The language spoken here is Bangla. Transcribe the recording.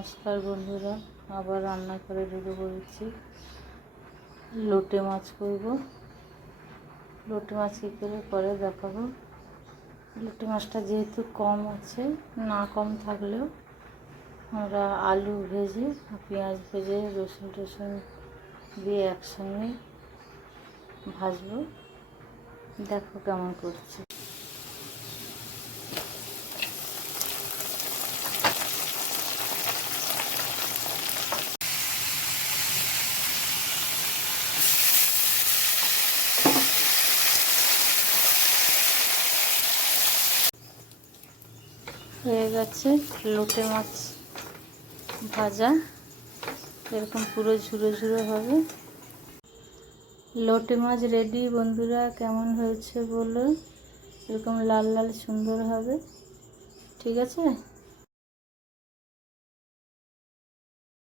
নমস্কার বন্ধুরা, আবার রান্না করে ঢুকে পড়েছি। লোটে মাছ করব। লোটে মাছ কী করে পরে দেখাবো। লোটে মাছটা যেহেতু কম আছে, না কম থাকলেও আমরা আলু ভেজে পেঁয়াজ ভেজে রসুন টসুন দিয়ে একসঙ্গে ভাজবো। দেখো কেমন করছি। হয়ে গেছে লোটে মাছ ভাজা, এরকম পুরো ঝুরো ঝুরো হবে। লোটে মাছ রেডি বন্ধুরা, কেমন হয়েছে বলো। এরকম লাল লাল সুন্দর হবে, ঠিক আছে।